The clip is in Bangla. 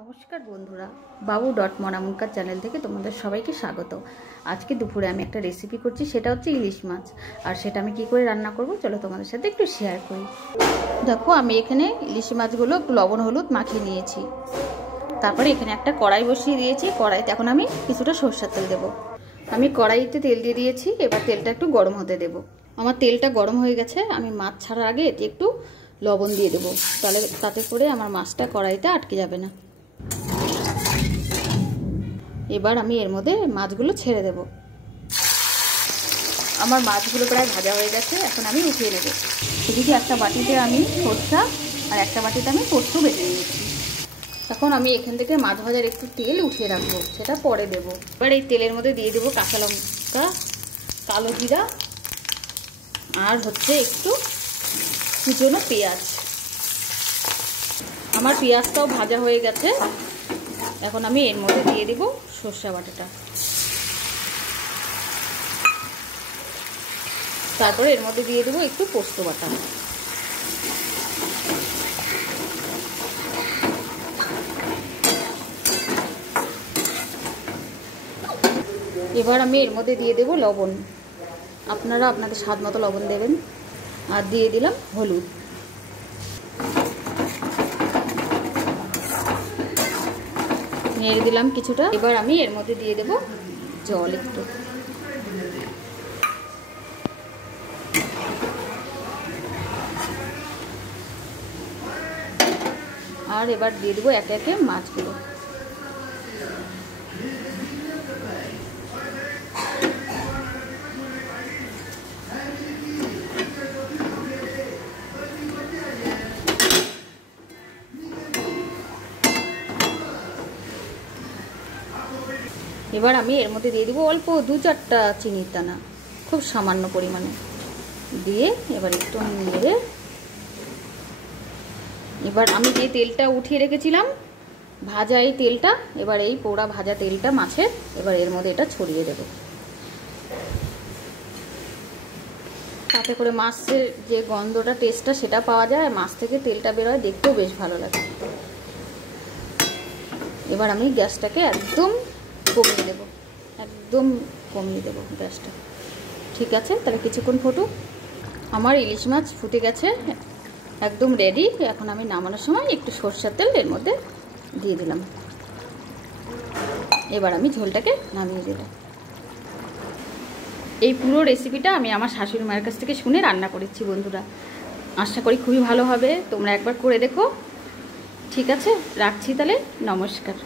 নমস্কার বন্ধুরা, বাবু ডট মনামুনকার চ্যানেল থেকে তোমাদের সবাইকে স্বাগত। আজকে দুপুরে আমি একটা রেসিপি করছি, সেটা হচ্ছে ইলিশ মাছ। আর সেটা আমি কি করে রান্না করব চলো তোমাদের সাথে একটু শেয়ার করি। দেখো, আমি এখানে ইলিশ মাছগুলো একটু লবণ হলুদ মাখিয়ে নিয়েছি। তারপরে এখানে একটা কড়াই বসিয়ে দিয়েছি। কড়াইতে এখন আমি কিছুটা সরষের তেল দেবো। আমি কড়াইতে তেল দিয়ে দিয়েছি, এবার তেলটা একটু গরম হতে দেবো। আমার তেলটা গরম হয়ে গেছে। আমি মাছ ছাড়ার আগে এতে একটু লবণ দিয়ে দেবো, তাহলে তাতে করে আমার মাছটা কড়াইতে আটকে যাবে না। এবার আমি এর মধ্যে মাছগুলো ছেড়ে দেব। আমার মাছগুলো প্রায় ভাজা হয়ে গেছে, এখন আমি উঠিয়ে নেব। এদিকে একটা বাটিতে আমি সরষা আর একটা বাটিতে আমি পোস্ত বেটে নিয়েছি। এখন আমি এখান থেকে মাছ ভাজার একটু তেল উঠিয়ে রাখবো, সেটা পরে দেব। এবার এই তেলের মধ্যে দিয়ে দেবো কাঁচা লঙ্কা, কালো জিরা আর হচ্ছে একটু কুচনো পেঁয়াজ। আমার পেঁয়াজটাও ভাজা হয়ে গেছে। এখন আমি এর মধ্যে দিয়ে দিব সরষা বাটাটা। তারপরে এর মধ্যে দিয়ে দেবো একটু পোস্ত বাটা। এবার আমি এর মধ্যে দিয়ে দেবো লবণ। আপনারা আপনাদের স্বাদ মতো লবণ দেবেন। আর দিয়ে দিলাম হলুদ। নেড়ে দিলাম কিছুটা। এবার আমি এর মধ্যে দিয়ে দেব জল একটু। আর এবার দিয়ে দেবো একে একে মাছগুলো। এবার আমি এর মধ্যে দিয়ে দিব অল্প 2-4টা চিনির দানা, খুব সামান্য পরিমাণে দিয়ে এবার একটু নেড়ে, এবার আমি যে তেলটা উঠিয়ে রেখেছিলাম ভাজা, এই তেলটা, এবার এই পোড়া ভাজা তেলটা মাছের এবার এর মধ্যে এটা ছড়িয়ে দেব। তাতে করে মাছের যে গন্ধটা, টেস্টটা সেটা পাওয়া যায়, মাছ থেকে তেলটা বেরোয়, দেখতেও বেশ ভালো লাগে। এবার আমি গ্যাসটাকে একদম কমিয়ে দেব, একদম কমিয়ে দেব গ্যাসটা। ঠিক আছে, তাহলে কিছুক্ষণ ফুটুক। আমার ইলিশ মাছ ফুটে গেছে, একদম রেডি। এখন আমি নামানোর সময় একটু সরষের তেল এর মধ্যে দিয়ে দিলাম। এবার আমি ঝোলটাকে নামিয়ে দিলাম। এই পুরো রেসিপিটা আমি আমার শাশুড়ি মায়ের কাছ থেকে শুনে রান্না করেছি বন্ধুরা। আশা করি খুবই ভালো হবে, তোমরা একবার করে দেখো। ঠিক আছে, রাখছি তাহলে, নমস্কার।